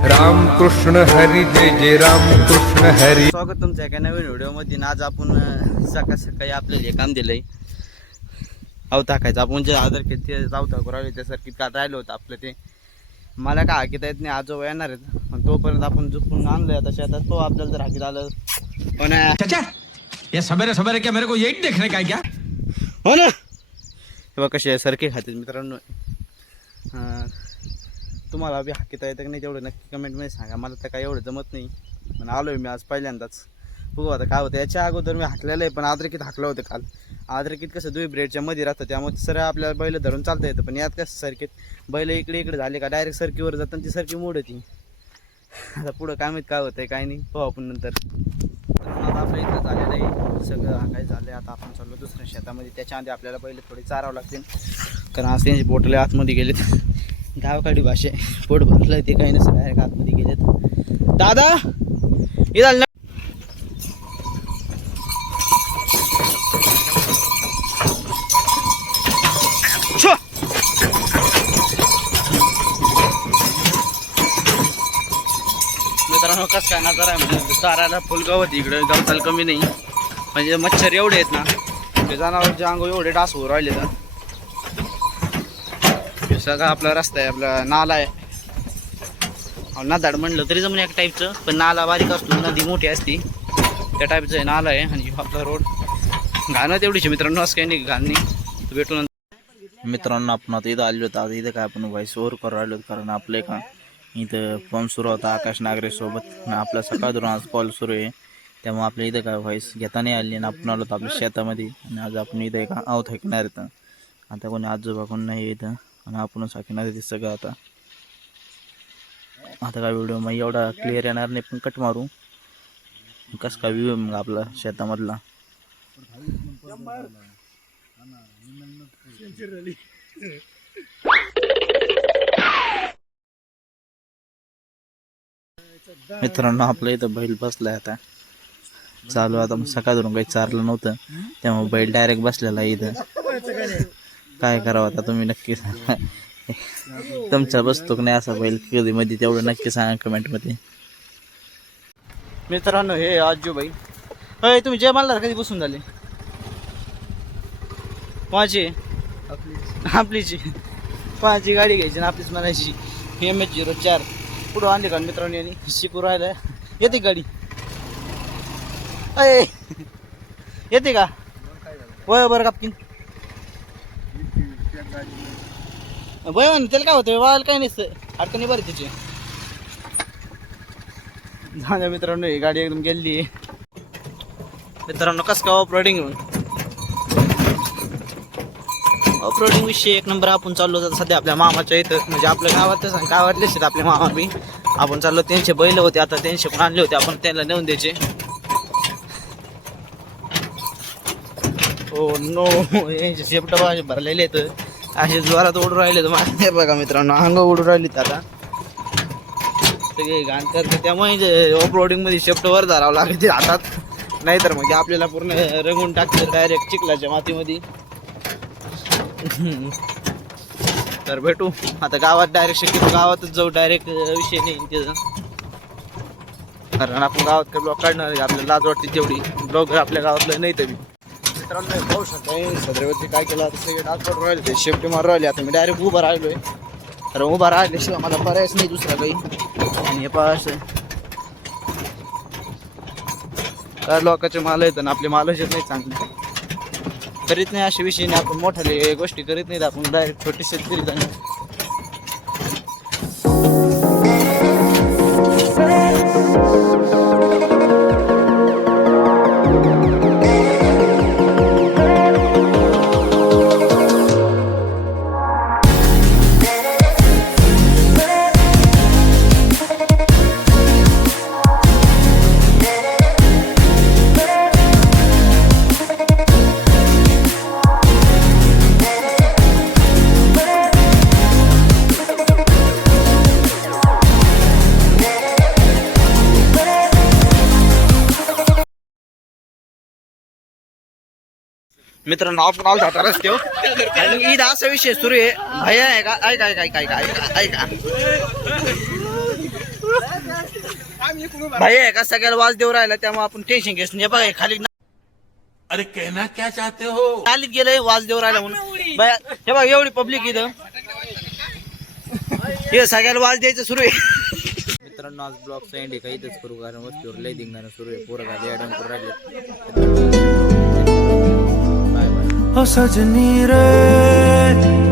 राम कृष्ण हरी जय जय राम कृष्ण हरी. स्वागत तुमचं एका नवीन व्हिडिओमध्ये. आज आपण सकाळ सकाळी आपल्याला हे काम दिलंय अव टाकायचं. आपण जे आधार किती जावता करावे त्यासारखी का राहिलं होतं आपलं ते मला काय हाकीता येत नाही. आजोबा येणार आहेत पण तोपर्यंत आपण झुपून आणलोय आता शेतात. तो आपल्याला जर हाकीत आलं पण ये सवेरे सवेरे क्या मेरे को यही देखने का है क्या? हो ना. तेव्हा कसे सारखे खाते मित्रांनो. तुम्हाला बी हाकीता येतं की नाही तेवढं नक्की कमेंटमध्ये सांगा. मला तर काय एवढं जमत नाही पण आलोय मी आज पहिल्यांदाच. बघू आता काय होतं. याच्या अगोदर मी हाकलेलं आहे पण आद्रकीत हाकलं होतं काल. आद्रकीत कसं दुई ब्रेडच्या मध्ये राहतं त्यामुळे सरळ आपल्याला बैल धरून चालता येतं. पण यात कसं सरकीत बैल इकडे इकडे झाले का डायरेक्ट सरकीवर जातं आणि ती सरकी मोडती. आता पुढं काय माहीत काय होतंय काय नाही पाहू आपण नंतर. आता आपल्या इथं झालेलं आहे सगळं हाकाय झालं. आता आपण चाललो दुसऱ्या शेतामध्ये. त्याच्या आधी आपल्याला पहिले थोडी चारावं लागतील कारण आज त्यांची बोटले आतमध्ये गेलेत. गावकाडी भाषे पोट भरलं ते काही नसतं डायरेक्ट आतमध्ये गेलेत. दादा हे झालं ना. मित्रांनो कसं काय नजर आहे म्हणजे चारायला फुल गवत इकडं गवताला कमी नाही. म्हणजे मच्छर एवढे आहेत ना ते जनावरचे अंग एवढे डास होऊ राहिले तर सगळा आपला रस्ता आहे आपला नाला आहे. नादाड म्हणलं तरी जमून एक टाईपचं पण नाला बारीक असतो नदी मोठी असती त्या टाईपचं आहे नाला आहे. आणि आपला रोड घाणं तेवढीच मित्रांनो असं काही नाही घाण नाही. भेटून मित्रांनो आपण आता इथं आलो होतो. आता इथं काय आपण व्हॉइस ओव्हर करून राहिलो कारण आपले का इथं फॉर्म सुरू होता आकाश नागरेसोबत. आपला सकाळ धरून आज कॉल सुरू आहे त्यामुळे आपल्या इथं काय व्हॉइस घेता नाही आली. आणि आपण आलो होतो आपल्या शेतामध्ये आणि आज आपण इथं एका आवत हाकणार येतं. आता कोणी आजोबा कोण नाही इथं आणि आपणच हाकणार आहे ते सगळं. आता काय व्हिडिओ मग एवढा क्लिअर येणार नाही पण कट मारू कसं काय व्ह्यू मग आपला शेतामधला. मित्रांनो आपल्या इथं बैल बसलाय आता चालू. आता मग सकाळ धरून काही चारलं नव्हतं त्यामुळे बैल डायरेक्ट बसलेला इथं. काय करावं आता तुम्ही नक्की सांगा. तुमचा बसतो की नाही असा बैल कधी मध्ये तेवढं नक्की सांगा कमेंटमध्ये. मित्रांनो हे आजूबाई होय तुम्ही जे मला कधी बसून झाले कोणाची आपलीची कोणाची गाडी घ्यायची ना आपलीच म्हणायची. MH04 पुढं आणली का मित्रांनो यांनी शिकू राहिलं. येते गाडी अय येते का वय बरं कापकीन वय म्हण त्याला काय होतं वाल काही नसतं अडकणी बरं तिची. झाल्या मित्रांनो ही गाडी एकदम गेली आहे. मित्रांनो कसं काय ऑफरोडिंग घेऊन ऑफरोडिंग विषय एक नंबर. आपण चाललो जातो सध्या आपल्या मामाच्या इथं म्हणजे आपल्या गावातच गावातले आहेत आपले मामा बी. आपण चाललो त्यांचे बैल होते आता त्यांचे पण आणले होते आपण त्यांना नेऊन द्यायचे. हो नो यांचे शेपट भरलेले आहेत असे जोरात उडून राहिले तर बघा मित्रांनो अंग उडून राहिलीत आता सगळे घाण करते. त्यामुळे ऑफरोडिंग मध्ये शेपट वर धरावं लागते हातात नाहीतर म्हणजे आपल्याला पूर्ण रंगून टाकते डायरेक्ट चिखलाच्या मातीमध्ये. तर भेटू आता गावात डायरेक्ट शक्यतो गावातच जाऊ डायरेक्ट विषय नाही त्याचा कारण आपण गावात काही ब्लॉग काढणार आहे आपल्याला लाज वाटते तेवढी ब्लॉग आपल्या गावातलं नाही तरी. मित्रांनो पाहू शकता सदरेवरती काय केलं आता सगळे डास पडून राहिले ते शेपटी मारून राहिले. आता मी डायरेक्ट उभा राहिलोय तर उभा राहिल्याशिवाय मला पर्यायच नाही दुसरा काही. आणि हे पहा असं काय लोकांचे माल आहेत आणि आपले मालच येत नाही चांगले करीत नाही असे विषय नाही. आपण मोठ्याले गोष्टी करीत नाहीत आपण डायरेक्ट छोटी शेतकरी जाणे. मित्रांनो आपण आलो होता रस्त्यावर आणि ईद असा विषय सुरू आहे. भैया आहे का ऐका ऐका ऐका ऐका ऐका ऐका भाई आहे का सगळ्याला वाज देऊ राहिला त्यामुळे आपण टेन्शन घेस नाही बघा खाली अरे कहना क्या चाहते हो खालीत गेलंय वाज देऊ राहिला म्हणून बाय हे बघा एवढी पब्लिक इथं हे सगळ्याला वाज द्यायचं सुरू आहे मित्रांनो आज ब्लॉगचा एंड आहे का इथंच करू कारण वस्तीवर लय धिंगाणं सुरू आहे पोरं गाडी अडवून करून राहिले बाय बाय ओ सजनी रे